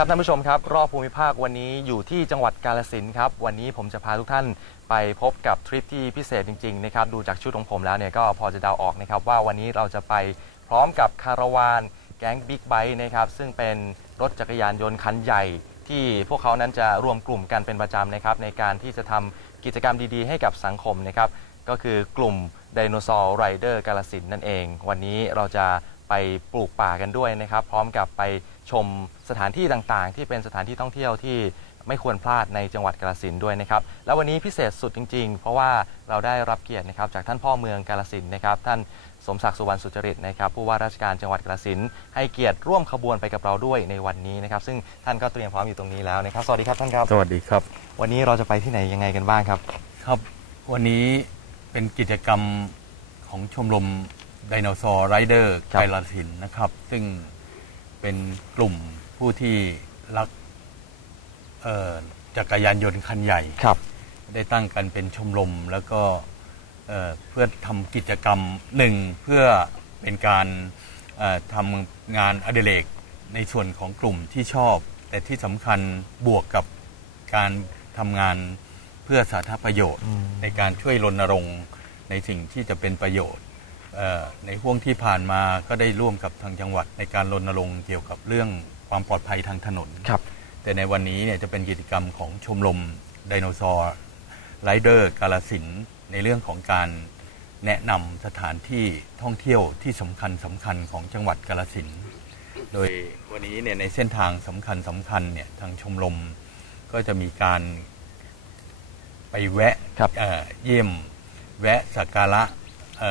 ครับท่านผู้ชมครับ รอบภูมิภาควันนี้อยู่ที่จังหวัดกาฬสินครับ วันนี้ผมจะพาทุกท่านไปพบกับทริปที่พิเศษจริงๆนะครับดูจากชุดของผมแล้วเนี่ยก็พอจะเดาออกนะครับว่าวันนี้เราจะไปพร้อมกับคาราวานแก๊งบิ๊กไบค์นะครับซึ่งเป็นรถจักรยานยนต์คันใหญ่ ที่พวกเขานั้นจะรวมกลุ่มกันเป็นประจำนะครับในการที่จะทำกิจกรรมดีๆ ให้กับสังคมนะครับก็คือกลุ่มไดโนเสาร์ไรเดอร์กาลสินธุ์นั่นเอง วันนี้เราจะไปปลูกป่ากันด้วยนะครับ พร้อมกับไป ชมสถานที่ต่างๆ ที่เป็นสถานที่ท่องเที่ยวที่ไม่ควรพลาดในจังหวัดกาลสินธุ์ด้วยนะครับแล้ววันนี้พิเศษสุดจริง ๆ เพราะว่าเราได้รับเกียรตินะครับจากท่านพ่อเมืองกาลสินธุ์นะครับท่านสมศักดิ์สุวรรณสุจริตนะครับผู้ว่าราชการจังหวัดกาฬสินธุ์ให้เกียรติร่วมขบวนไปกับเราด้วยในวันนี้นะครับซึ่งท่านก็เตรียมพร้อมอยู่ตรงนี้แล้วนะครับ สวัสดีครับท่านครับ สวัสดีครับ วันนี้เราจะไปที่ไหนยังไงกันบ้างครับ ครับ วันนี้เป็นกิจกรรมของชมรมไดโนเสาร์ไรเดอร์ครับไกลาสินนะครับ ซึ่ง เป็นกลุ่มผู้ที่รักเอ่อจักรยานยนต์คันใหญ่ครับ ได้ตั้งกันเป็นชมรมแล้วก็เอ่อเพื่อทำกิจกรรมหนึ่งเพื่อเป็นการเอ่อทำงานอดิเรกในส่วนของกลุ่มที่ชอบ แต่ที่สำคัญบวกกับการทำงานเพื่อสาธารณประโยชน์อืมในการช่วยรณรงค์ในสิ่งที่จะเป็นประโยชน์เอ่อ ในห่วงที่ผ่านมาก็ได้ร่วมกับทางจังหวัดในการรณรงค์เกี่ยวกับเรื่องความปลอดภัยทางถนนครับแต่ในวันนี้เนี่ยจะเป็นกิจกรรมของชมรมไดโนเสาร์ไรเดอร์กาลสินธุ์ในเรื่องของการแนะนำสถานที่ท่องเที่ยวที่สำคัญสำคัญของจังหวัดกาลสินธุ์โดยวันนี้เนี่ยในเส้นทางสำคัญสำคัญเนี่ยทางชมรมก็จะมีการไปแวะครับเอ่อเยี่ยม แวะสักการะเ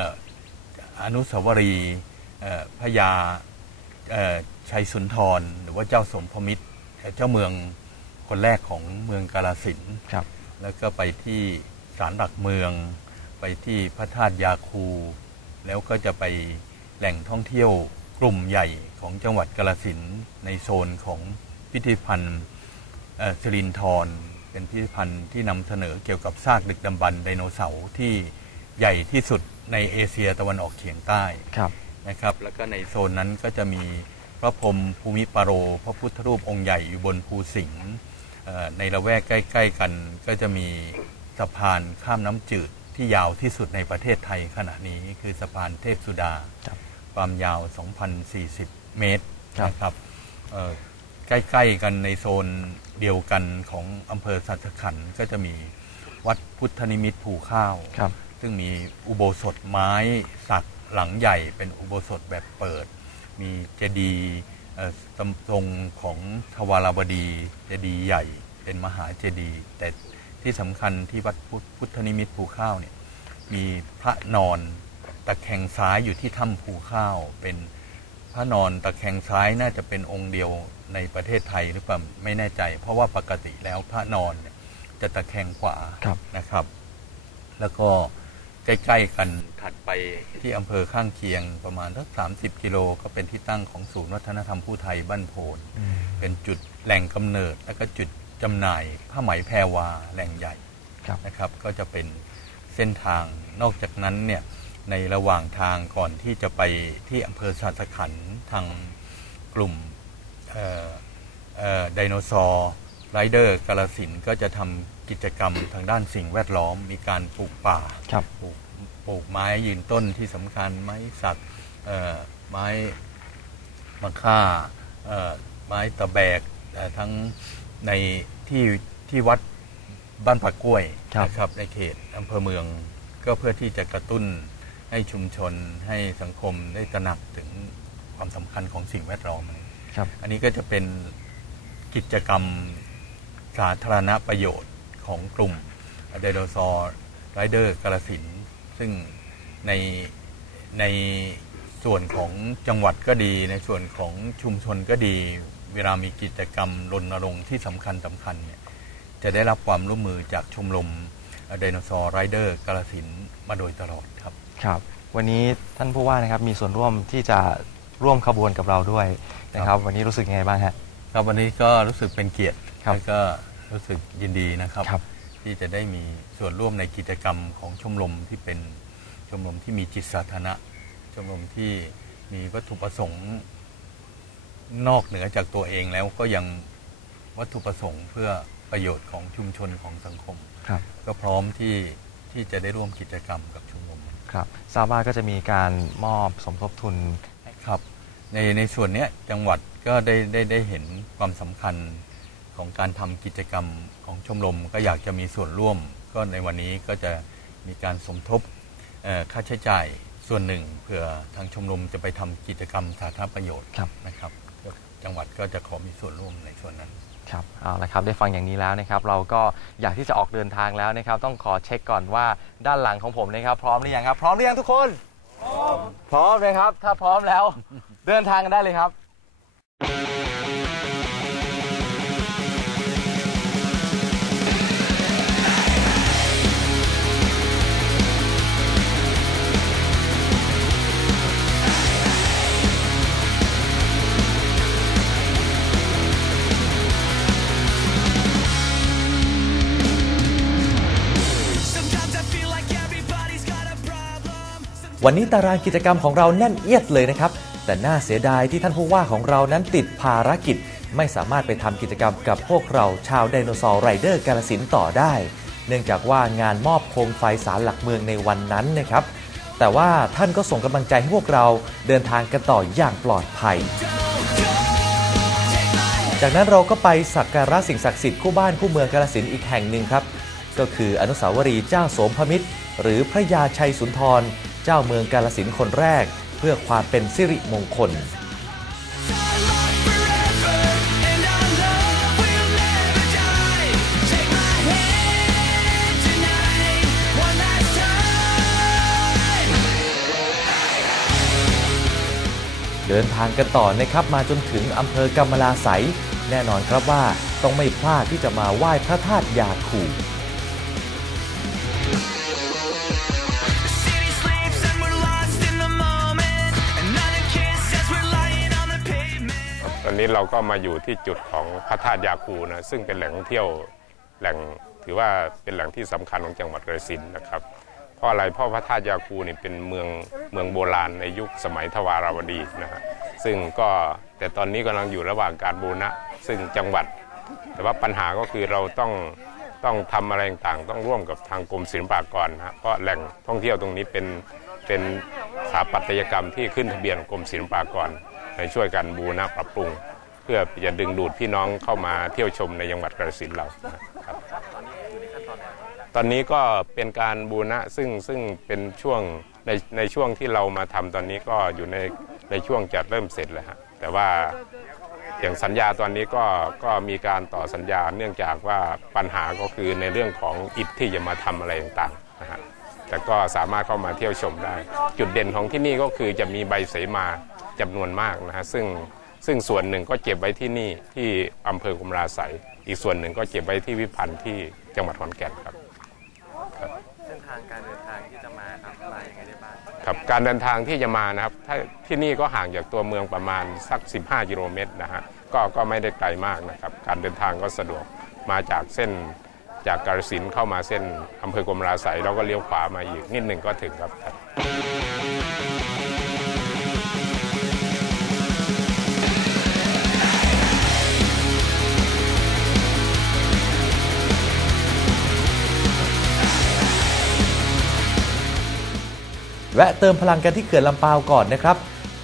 อ่ออนุสาวรีย์เอ่อพระยาเอ่อชัยสุนทร หรือว่าเจ้าสมพมิตร เจ้าเมืองคนแรกของเมืองกาลสินธุ์ครับ แล้วก็ไปที่ศาลหลักเมือง ไปที่พระธาตุยาคู แล้วก็จะไปแหล่งท่องเที่ยวกลุ่มใหญ่ของจังหวัดกาลสินธุ์ในโซนของพิพิธภัณฑ์เอ่อสิรินทรเป็นพิพิธภัณฑ์ที่นำเสนอเกี่ยวกับซากดึกดำบรรพ์ไดโนเสาร์ที่ ใหญ่ที่สุดในเอเชียตะวันออกเฉียงใต้ครับนะครับ แล้วก็ในโซนนั้นก็จะมีพระพรหมภูมิปาโร พระพุทธรูปองค์ใหญ่อยู่บนภูสิงห์เอ่อในละแวกใกล้ ๆ กัน ก็จะมีสะพานข้ามน้ำจืดที่ยาวที่สุดในประเทศไทยขณะนี้คือสะพานเทพสุดาครับความยาว 2,040 เมตรครับนะครับเอ่อใกล้ ๆ กันในโซนเดียวกันของอำเภอสัตขันธ์ก็จะมีวัดพุทธนิมิตรภูข้าวครับ ซึ่งมีอุโบสถไม้สักหลังใหญ่เป็นอุโบสถแบบเปิด มีเจดีย์เอ่อตำทรงของทวารบดีเจดีย์ใหญ่เป็นมหาเจดีย์แต่ที่สำคัญที่วัดพุทธพุทธนิมิตรภูข้าวเนี่ยมีพระนอนตะแคงซ้ายอยู่ที่ถ้ำภูข้าวเป็นพระนอนตะแคงซ้ายน่าจะเป็นองค์เดียวในประเทศไทยหรือเปล่าไม่แน่ใจ เพราะว่าปกติแล้วพระนอนเนี่ยจะตะแคงขวาครับนะครับ แล้วก็ ใกล้ๆกันถัดไปที่อำเภอข้างเคียงประมาณสักสามสิบกิโลก็เป็นที่ตั้งของศูนย์วัฒนธรรมผู้ไทยบ้านโพนอืมเป็นจุดแหล่งกำเนิด และก็จุดจำหน่ายผ้าไหมแพรวาแหล่งใหญ่ครับนะครับ ก็จะเป็นเส้นทางนอกจากนั้นเนี่ยในระหว่างทางก่อนที่จะไปที่อำเภอสาสขันธ์ทางกลุ่มเอ่อเอ่อไดโนเสาร์ ไรเดอร์กาลสินธุ์ก็จะทำกิจกรรมทางด้านสิ่งแวดล้อม มีการปลูกป่าครับปลูกปลูกไม้ยืนต้นที่สำคัญไม้สักเอ่อไม้มะค่าเอ่อไม้ตะแบกเอ่อทั้งในที่ที่วัดบ้านผักกล้วยครับนะครับในเขตอำเภอเมืองก็เพื่อที่จะกระตุ้นให้ชุมชนให้สังคมได้ตระหนักถึงความสำคัญของสิ่งแวดล้อมครับอันนี้ก็จะเป็นกิจกรรม สาธารณประโยชน์ของกลุ่มไดโนเสาร์ไรเดอร์กาลสินธุ์ซึ่งในในส่วนของจังหวัดก็ดี ในส่วนของชุมชนก็ดี เวลามีกิจกรรมรณรงค์ที่สำคัญสำคัญเนี่ยจะได้รับความร่วมมือจากชมรมไดโนเสาร์ไรเดอร์กาลสินธุ์มาโดยตลอดครับ ครับ วันนี้ท่านผู้ว่านะครับมีส่วนร่วมที่จะร่วมขบวนกับเราด้วยนะครับ วันนี้รู้สึกยังไงบ้างฮะครับวันนี้ก็รู้สึกเป็นเกียรติครับแล้วก็รู้สึกยินดีนะครับ ครับ ที่จะได้มีส่วนร่วมในกิจกรรมของชมรมที่เป็นชมรมที่มีจิตสาธารณะ ชมรมที่มีวัตถุประสงค์นอกเหนือจากตัวเองแล้วก็ยังวัตถุประสงค์เพื่อประโยชน์ของชุมชนของสังคม ครับก็พร้อมที่ที่จะได้ร่วมกิจกรรมกับชมรม ครับทราบว่าก็จะมีการมอบสมทบทุน ครับในในส่วนเนี้ยจังหวัดก็ได้ได้ได้เห็นความสำคัญ ของการทำกิจกรรมของชมรมก็อยากจะมีส่วนร่วม ก็ในวันนี้ก็จะมีการสมทบเอ่อค่าใช้จ่ายส่วนหนึ่งเผื่อทางชมรมจะไปทำกิจกรรมสาธารณประโยชน์ครับนะครับก็จังหวัดก็จะขอมีส่วนร่วมในส่วนนั้นครับเอาละครับได้ฟังอย่างนี้แล้วนะครับเราก็อยากที่จะออกเดินทางแล้วนะครับต้องขอเช็คก่อนว่าด้านหลังของผมนะครับพร้อมหรือยังครับ พร้อมหรือยังทุกคน พร้อมพร้อมเลยครับ ถ้าพร้อมแล้ว เดินทางกันได้เลยครับ วันนี้ตารางกิจกรรมของเราแน่นเอียดเลยนะครับ แต่น่าเสียดายที่ท่านผู้ว่าของเรานั้นติดภารกิจ ไม่สามารถไปทำกิจกรรมกับพวกเราชาวไดโนเสาร์ไรเดอร์กาลสินต่อได้ เนื่องจากว่างานมอบโคมไฟสารหลักเมืองในวันนั้นนะครับ แต่ว่าท่านก็ส่งกำลังใจให้พวกเราเดินทางกันต่ออย่างปลอดภัย จากนั้นเราก็ไปสักการะสิ่งศักดิ์สิทธิ์คู่บ้านคู่เมืองกาลสินอีกแห่งหนึ่งครับ ก็คืออนุสาวรีย์เจ้าโสมพมิตร หรือพระยาชัยสุนทร จ้าเมืองกาลสินคนแรก เพื่อความเป็นสิริมงคลเดินทางกันต่อนะครับมาจนถึงอำเภอกำมะลาไสยแน่นอนครับว่าต้องไม่พลาดที่จะมาไหว้พระธาตุยาคู นี้เราก็มาอยู่ที่จุดของพระธาตุยาคูนะซึ่งเป็นแหล่งท่องเที่ยวแหล่งถือว่าเป็นแหล่งที่สำคัญของจังหวัดกระสินนะครับเพราะอะไรเพราะพระธาตุยาคูนี่เป็นเมืองเมืองโบราณในยุคสมัยทวาราวดีนะฮะซึ่งก็แต่ตอนนี้กำลังอยู่ระหว่างการบูรณะซึ่งจังหวัด แต่ว่าปัญหาก็คือเราต้องต้องทำอะไรต่างต้องร่วมกับทางกรมศิลปากรนะเพราะแหล่งท่องเที่ยวตรงนี้เป็นเป็นสถาปัตยกรรมที่ขึ้นทะเบียนกรมศิลปากรในช่วยกันบูรณะปรับปรุง พื่อจะดึงดูดพี่น้องเข้ามาเที่ยวชมในจังหวัดกระสินเราครับตอนนี้ก็เป็นการบูรณะซึ่งซึ่งเป็นช่วงในในช่วงที่เรามาทำตอนนี้ก็อยู่ในในช่วงจะเริ่มเสร็จแล้วฮะแต่ว่าอย่างสัญญาตอนนี้ก็ก็มีการต่อสัญญาเนื่องจากว่าปัญหาก็คือในเรื่องของอิฐที่จะมาทำอะไรต่างๆนะฮะแต่ก็สามารถเข้ามาเที่ยวชมได้ จุดเด่นของที่นี่ก็คือจะมีใบเสมาจำนวนมากนะฮะซึ่ง ซึ่งส่วนหนึ่งก็เก็บไว้ที่นี่ที่อำเภอกุมราไสยอีกส่วนหนึ่งก็เก็บไว้ที่วิพันธ์ที่จังหวัดขอนแก่นครับเส้นทางการเดินทางที่จะมาครับมาอย่างไรได้บ้างครับการเดินทางที่จะมานะครับถ้าที่นี่ก็ห่างจากตัวเมืองประมาณสัก 15กิโลเมตรนะฮะก็ก็ไม่ได้ไกลมากนะครับ การเดินทางก็สะดวกมาจากเส้นจากกาฬสินธุ์เข้ามาเส้นอำเภอกรมราไสยแล้วก็เลี้ยวขวามาอีกนิดหนึ่งก็ถึงครับ แวะเติมพลังกันที่เขื่อนลำปาวก่อนนะครับ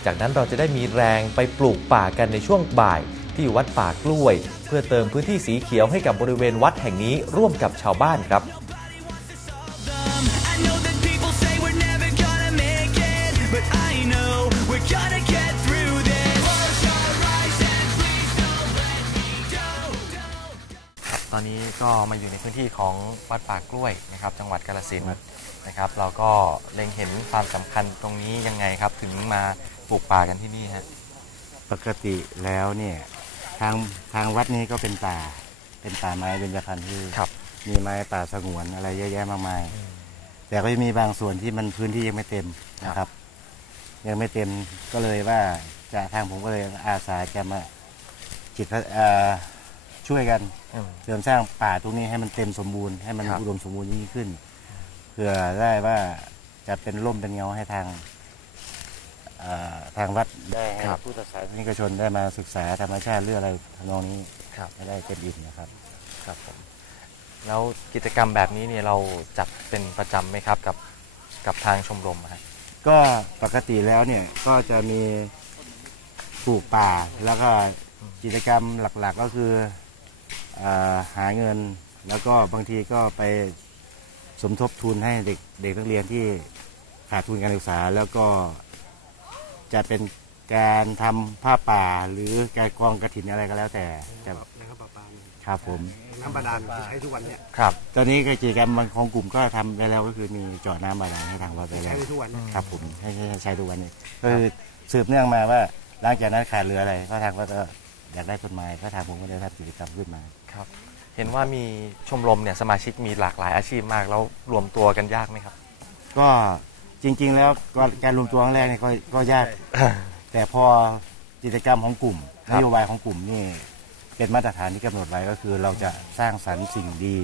จากนั้นเราจะได้มีแรงไปปลูกป่ากันในช่วงบ่าย ที่วัดป่ากล้วย เพื่อเติมพื้นที่สีเขียวให้กับบริเวณวัดแห่งนี้ร่วมกับชาวบ้านครับ ก็มาอยู่ในพื้นที่ของวัดป่ากล้วยนะครับ จังหวัดกาฬสินธุ์นะครับ เราก็เล็งเห็นความสำคัญตรงนี้ยังไงครับ ถึงมาปลูกป่ากันที่นี่ฮะปกติแล้วเนี่ยทางทางวัดนี้ก็เป็นป่า เป็นป่าไม้เป็นจพรรณที่ครับ มีไม้ป่าสงวนอะไรเยอะแยะมากมาย แต่ก็จะมีบางส่วนที่มันพื้นที่ยังไม่เต็มนะครับ ยังไม่เต็มก็เลยว่าจะทางผมก็เลยอาสาจะมาจิตเอ่อ ช่วยกันอืมเสริมสร้างป่าตรงนี้ให้มันเต็มสมบูรณ์ให้มันครับอุดมสมบูรณ์ยิ่งขึ้นเพื่อได้ว่าจะเป็นร่มเป็นเงาให้ทางเอ่อทางวัดได้ให้ครับผู้ศาสนิกชนได้มาศึกษาธรรมชาติเรื่องอะไรทำนองนี้ครับจะได้เต็มอิ่มนะครับครับผมแล้วกิจกรรมแบบนี้เนี่ยเราจัดเป็นประจำไหมครับกับกับทางชมรมอะฮะก็ปกติแล้วเนี่ยก็จะมีปลูกป่าแล้วก็กิจกรรมหลักๆก็คืออา หาเงิน แล้วก็บางทีก็ไปสมทบทุนให้เด็กเด็กนักเรียนที่ขาดทุนการศึกษา แล้วก็จะเป็นการทำผ้าป่าหรือการกองกระถินอะไรก็แล้วแต่จะนะครับประปาเนี่ยครับผมน้ำบาดาลที่ใช้ทุกวันเนี่ยครับ ตอนนี้กิจกรรมของกลุ่มก็ทำไปแล้วก็คือมีเจาะน้ำบาดาลให้ทางวัดไปใช้แล้วได้ทุกวันเนี่ยครับผมให้ให้ให้ใช้ทุกวันนี้ก็คือสืบเนื่องมาว่าหลังจากนั้นขาดเหลืออะไรก็ทางก็จะอยากได้ต้นไม้ก็ทางผมก็ได้ทำกิจกรรมขึ้นมา ครับ เห็นว่ามีชมรมเนี่ยสมาชิกมีหลากหลายอาชีพมาก แล้วรวมตัวกันยากไหมครับ ก็จริง ๆ แล้วก็การรวมตัวครั้งแรกเนี่ยก็ก็ยาก แต่พอกิจกรรมของกลุ่มคนรับโยบายของกลุ่มนี่เป็นมาตรฐานที่กำหนดไว้ก็คือ เราจะสร้างสรรค์สิ่งดี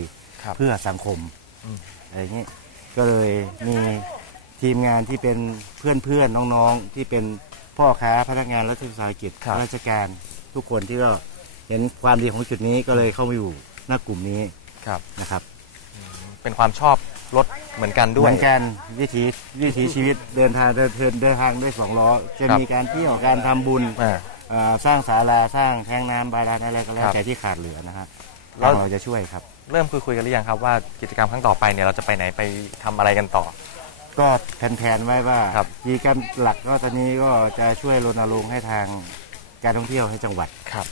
ครับเพื่อสังคมอืมอะไรอย่างนี้ก็เลยมีทีมงานที่เป็นเพื่อนๆน้องๆ ที่เป็นพ่อค้าพนักงานรัฐวิสาหกิจครับราชการทุกคนที่ก็ เห็นความดีของจุดนี้ก็เลยเข้ามาอยู่หน้ากลุ่มนี้ครับ นะครับเป็นความชอบรถเหมือนกันด้เหวยมือนกันวิถีวิถีชีวิตเดินทางเดินเดินเดินทางด้วยสองล้อ จะครับ มีการเที่ยวการทำบุญอ่าอ่าสร้างศาลาสร้างแทงน้ำบาดาลอะไรก็แล้วครับแต่ที่ขาดเหลือนะครับแล้ว เราจะช่วยครับ เริ่มคุยคุยกันหรือยังครับว่ากิจกรรมครั้งต่อไปเนี่ยเราจะไปไหนไปทำอะไรกันต่อ ก็แผนๆไว้ว่าครับ กิจกรรมหลักก็ตอนนี้ก็จะช่วยรณรงค์ให้ทางการท่องเที่ยวให้จังหวัด ครับ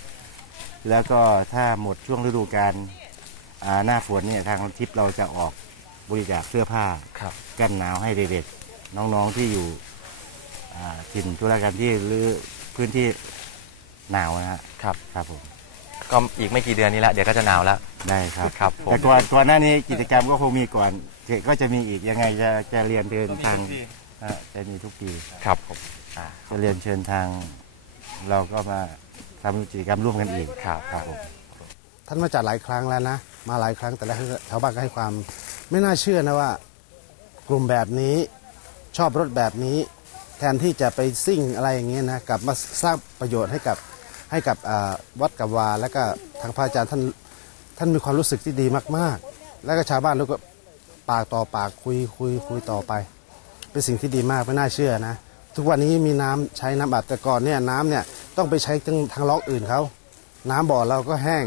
แล้วก็ถ้าหมดช่วงฤดูกาลอ่าหน้าฝนเนี่ยทางทริปเราจะออกบริจาคเสื้อผ้าครับกันหนาวให้เด็กๆน้องๆที่อยู่อ่าถิ่นธุรกันที่หรือพื้นที่หนาวนะฮะครับครับผมก็อีกไม่กี่เดือนนี้แล้วเดี๋ยวก็จะหนาวแล้วได้ครับครับผมแต่ก่อนก่อนหน้านี้กิจกรรมก็คงมีก่อนก็จะมีอีกยังไงจะจะเรียนเชิญทางฮะจะมีทุกปีครับผมอ่าจะเรียนเชิญทางเราก็มา ทำกิจกรรมร่วมกันอีกครับครับผมท่านมาจัดหลายครั้งแล้วนะ มาหลายครั้งแต่ละครั้งชาวบ้านก็ให้ความไม่น่าเชื่อนะว่า กลุ่มแบบนี้ชอบรถแบบนี้ แทนที่จะไปซิ่งอะไรอย่างเงี้ยนะกลับมาสร้างประโยชน์ให้กับให้กับวัดกับวา แล้วก็ทางพระอาจารย์ท่านท่านมีความรู้สึกที่ดีมาก ๆ แล้วก็ชาวบ้านแล้ก็ปากต่อปากคุยคุยคุยต่อไป เป็นสิ่งที่ดีมากไม่น่าเชื่อนะ ทุกวันนี้มีน้ำใช้น้ำอัดแต่ก่อนเนี่ยน้ำเนี่ยต้องไปใช้ทางทางล็อกอื่นเขาน้ำบ่อเราก็แห้ง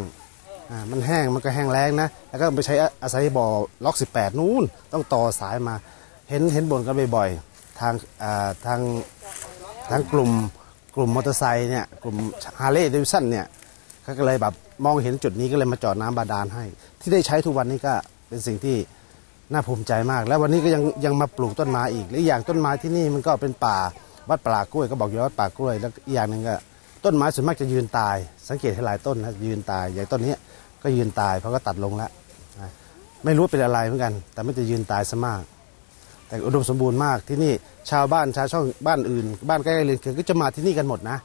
อ่ามันแห้งมันก็แห้งแล้งนะแล้วก็ไปใช้อาศัยบ่อล็อก 18 นู้นต้องต่อสายมาเห็นเห็นบ่นกันบ่อยๆทางอ่าทางทางกลุ่มกลุ่มมอเตอร์ไซค์เนี่ยกลุ่มฮาร์เลย์เดวิสันเนี่ยเขาก็เลยแบบมองเห็นจุดนี้ก็เลยมาจอดน้ำบาดาลให้ ที่ได้ใช้ทุกวันนี้ก็เป็นสิ่งที่ น่าภูมิใจมาก แล้ววันนี้ก็ยังยังมาปลูกต้นไม้อีกและอีกอย่างต้นไม้ที่นี่มันก็เป็นป่าวัดป่ากล้วยก็บอกอยู่ว่าวัดป่ากล้วยแล้วอีกอย่างหนึ่งก็ต้นไม้ส่วนมากจะยืนตาย สังเกตให้หลายต้นนะยืนตายอย่างต้นนี้ก็ยืนตายเพราะก็ตัดลงแล้วไม่รู้เป็นอะไรเหมือนกัน แต่ไม่จะยืนตายซะมาก แต่อุดมสมบูรณ์มากที่นี่ชาวบ้านชาวช่องบ้านอื่น บ้านใกล้ๆเรือนเคียงก็จะมาที่นี่กันหมดนะ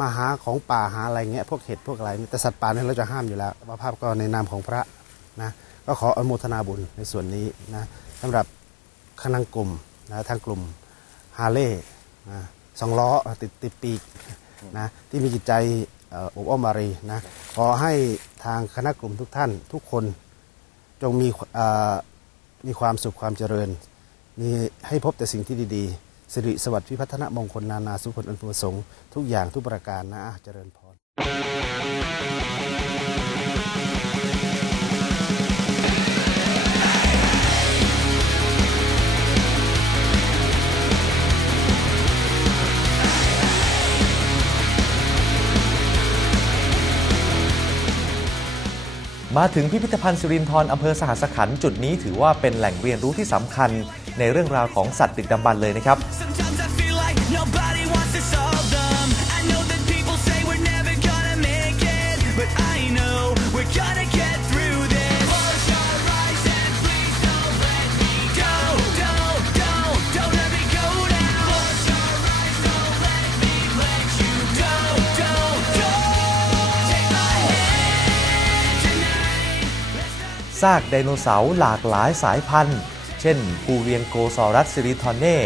มาหาของป่าหาอะไรเงี้ยพวกเห็ดพวกอะไรแต่สัตว์ป่าเนี่ยเราจะห้ามอยู่แล้วว่าภาพก็ในนามของพระนะ ก็ขออนุโมทนาบุญในส่วนนี้นะสำหรับคณะกลุ่มนะทางกลุ่มฮาเล่นะสองล้อติดติดปีกนะที่มีจิตใจอบอ้อมอารีนะขอให้ทางคณะกลุ่มทุกท่านทุกคนจงมีมีความสุขความเจริญ มีให้พบแต่สิ่งที่ดีๆ สิริสวัสดิ์พิพัฒนมงคลนานาสุขผลอันประสงค์ทุกอย่างทุกประการนะเจริญพร มาถึงพิพิธภัณฑ์สิรินธรอำเภอสหัสขันธ์จุดนี้ถือว่าเป็นแหล่งเรียนรู้ที่สำคัญในเรื่องราวของสัตว์ดึกดำบรรเลยนะครับ ซากไดโนเสาร์หลากหลายสายพันธุ์ เช่นปูเวียงโกซอรัสซิริทอนเน่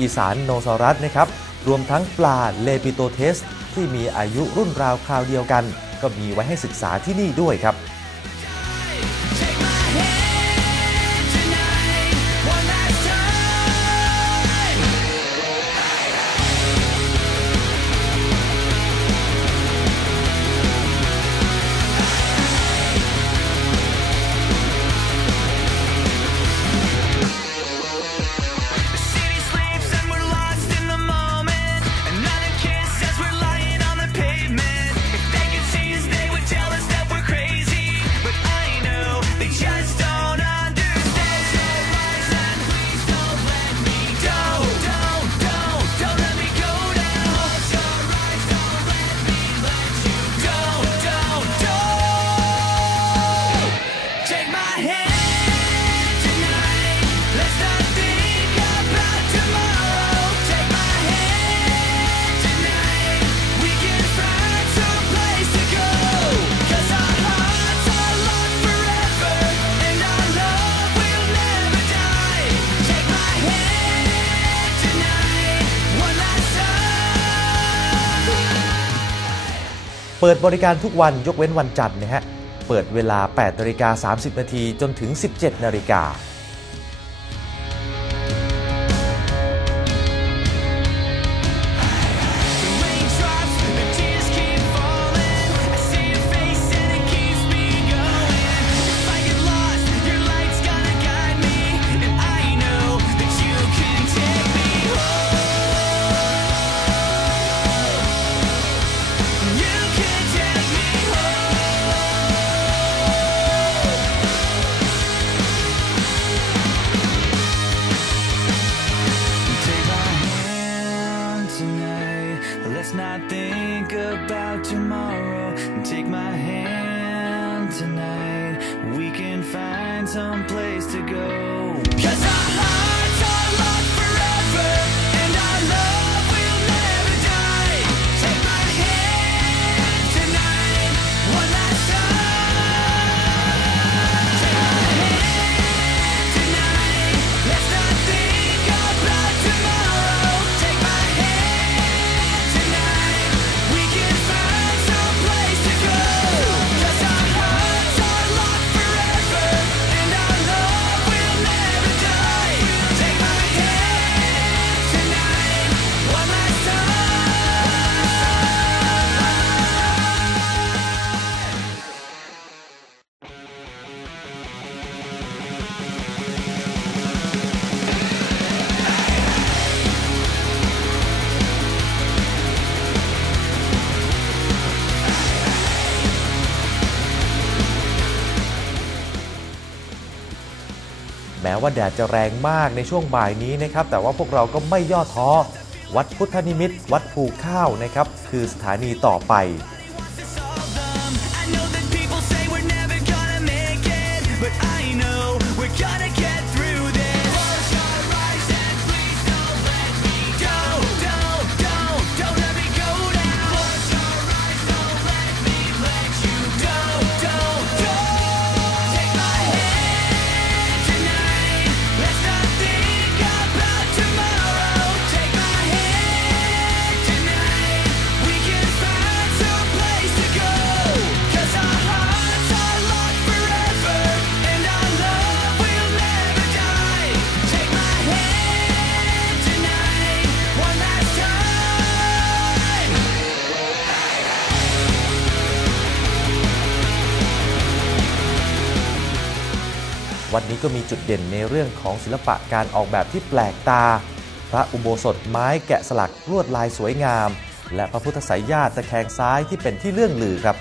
อีสานโนซอรัสนะครับ รวมทั้งปลาเลปิโตเทส ที่มีอายุรุ่นราวคราวเดียวกัน ก็มีไว้ให้ศึกษาที่นี่ด้วยครับ เปิดบริการทุกวันยกเว้นวันจันทร์นะฮะ เปิดเวลา8นาฬิกา30 นาทีจนถึง 17 นาฬิกา แม้ว่าแดดจะแรงมากในช่วงบ่ายนี้นะครับ แต่ว่าพวกเราก็ไม่ย่อท้อ วัดพุทธนิมิต วัดภูข้าวนะครับ คือสถานีต่อไป วัดนี้ก็มีจุดเด่นในเรื่องของศิลปะการออกแบบที่แปลกตา พระอุโบสถไม้แกะสลักลวดลายสวยงาม และพระพุทธสายญาติตะแคงซ้ายที่เป็นที่เรื่องลือครับ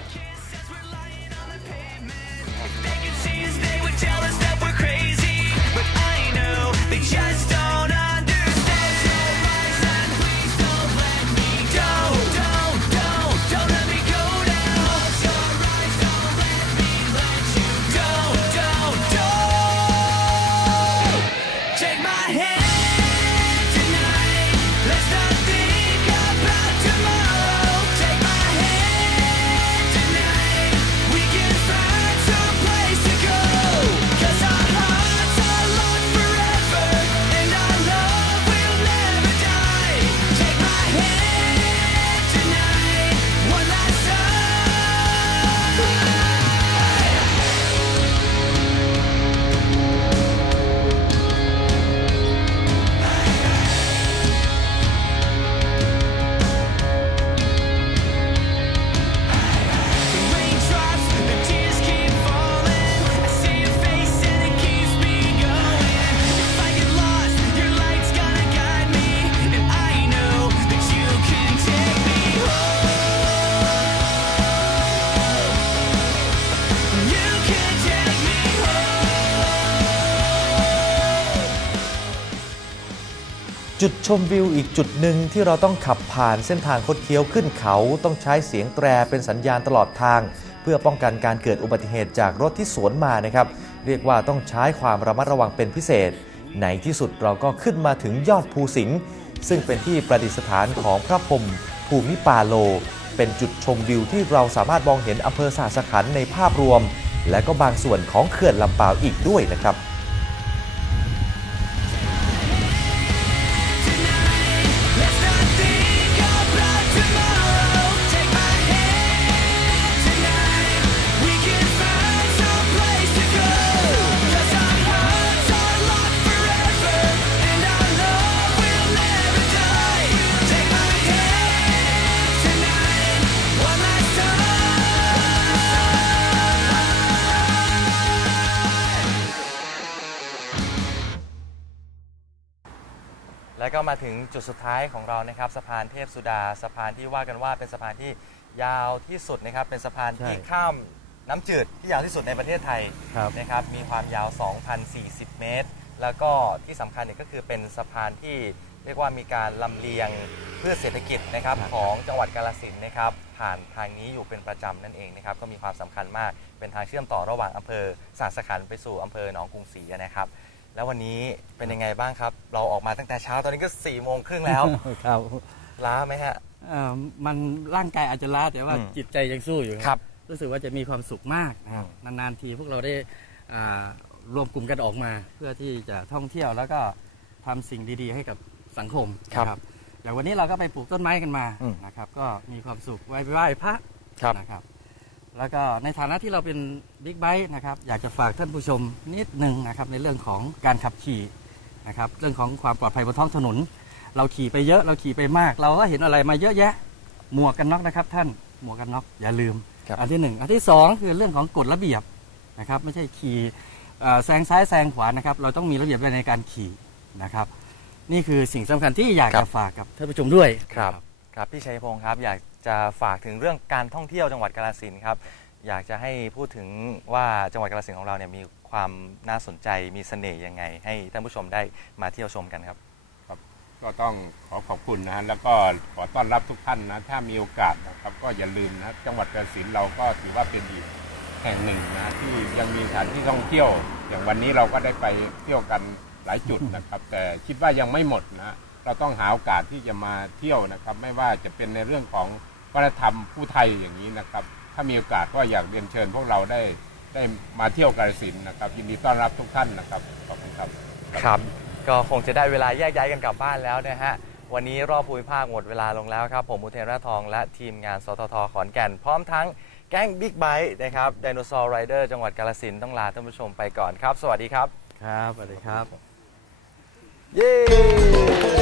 my head. จุดชมวิวอีกจุดหนึ่งที่เราต้องขับผ่านเส้นทางคดเคี้ยวขึ้นเขาต้องใช้เสียงแตรเป็นสัญญาณตลอดทาง เพื่อป้องกันการเกิดอุบัติเหตุจากรถที่สวนมานะครับ เรียกว่าต้องใช้ความระมัดระวังเป็นพิเศษ ในที่สุดเราก็ขึ้นมาถึงยอดภูสิงห์ซึ่งเป็นที่ประดิษฐานของพระพรหมภูมิปาโล เป็นจุดชมวิวที่เราสามารถมองเห็นอำเภอสาสขันในภาพรวม และก็บางส่วนของเขื่อนลำปาวอีกด้วยนะครับ มาถึงจุดสุดท้ายของเรานะครับสะพานเทพสุดาสะพานที่ว่ากันว่าเป็นสะพานที่ยาวที่สุดนะครับเป็นสะพานที่ใช่ ข้ามน้ำจืดที่ยาวที่สุดในประเทศไทย ครับ นะครับมีความยาว 2,040 เมตร แล้วก็ที่สำคัญเนี่ยก็คือเป็นสะพานที่เรียกว่ามีการลำเลียงเพื่อเศรษฐกิจนะครับของจังหวัดกาลสินธุ์นะครับ ผ่านทางนี้อยู่เป็นประจำนั่นเองนะครับ ก็มีความสำคัญมากเป็นทางเชื่อมต่อระหว่างอำเภอสาสขันธ์ไปสู่อำเภอหนองกรุงศรีนะครับ แล้ววันนี้เป็นยังไงบ้างครับ เราออกมาตั้งแต่เช้าตอนนี้ก็4ี่โมงครึ่งแล้ว ครับล้าไหมฮะเอ่อมันร่างกายอาจจะล้าแต่ว่าอืมจิตใจยังสู้อยู่ครับ รู้สึกว่าจะมีความสุขมากนะครับอืมนานๆทีพวกเราได้อ่ารวมกลุ่มกันออกมา เพื่อที่จะท่องเที่ยวแล้วก็ทำสิ่งดีๆ ให้กับสังคมนะอย่างวันนี้เราก็ไปปลูกต้นไม้กันมาอืม นะครับ ก็มีความสุขไหว้ไหว้พระครับ นะครับ แล้วก็ในฐานะที่เราเป็นบิ๊กไบค์นะครับอยากจะฝากท่านผู้ชมนิดหนึ่งนะครับในเรื่องของการขับขี่นะครับเรื่องของความปลอดภัยบนท้องถนน เราขี่ไปเยอะเราขี่ไปมาก เราก็เห็นอะไรมาเยอะแยะ หมวกกันน็อกนะครับ ท่านหมวกกันน็อกอย่าลืม ครับ อันที่หนึ่งอันที่สองคือเรื่องของกฎระเบียบนะครับไม่ใช่ขี่เอ่อแซงซ้ายแซงขวานะครับเราต้องมีระเบียบในการขี่นะครับ นี่คือสิ่งสำคัญที่อยากครัจะบ ฝากกับท่านผู้ชมด้วย ครับ ครับพี่ชัยพงศ์ครับอยาก จะฝากถึงเรื่องการท่องเที่ยวจังหวัดกาฬสินธุ์ครับ อยากจะให้พูดถึงว่าจังหวัดกาฬสินธุ์ของเราเนี่ยมีความน่าสนใจมีเสน่ห์ยังไง ให้ท่านผู้ชมได้มาเที่ยวชมกันครับ ก็ต้องขอขอบคุณนะฮะแล้วก็ขอต้อนรับทุกท่านนะถ้ามีโอกาสนะครับก็อย่าลืมนะจังหวัดกาฬสินธุ์เราก็ถือว่าเป็นอีกแห่งหนึ่งนะที่ยังมีสถานที่ท่องเที่ยว อย่างวันนี้เราก็ได้ไปเที่ยวกันหลายจุดนะครับ แต่คิดว่ายังไม่หมดนะเราต้องหาโอกาสที่จะมาเที่ยวนะครับ ไม่ว่าจะเป็นในเรื่องของ วัฒนธรรมผู้ไทยอย่างนี้นะครับ ถ้ามีโอกาสก็อยากเรียนเชิญพวกเราได้ได้มาเที่ยวกาฬสินธุ์นะครับ ยินดีต้อนรับทุกท่านนะครับขอบคุณครับครับ ก็คงจะได้เวลาแยกย้ายกันกลับบ้านแล้วนะฮะวันนี้รอบภูมิภาคหมดเวลาลงแล้วครับ ผมอุเทนราชทองและทีมงานสททขอนแก่น พร้อมทั้งแก๊งบิ๊กไบค์นะครับไดโนเสาร์ไรเดอร์จังหวัดกาฬสินธุ์ต้องลาท่านผู้ชมไปก่อนครับ สวัสดีครับ ครับ สวัสดีครับ เย้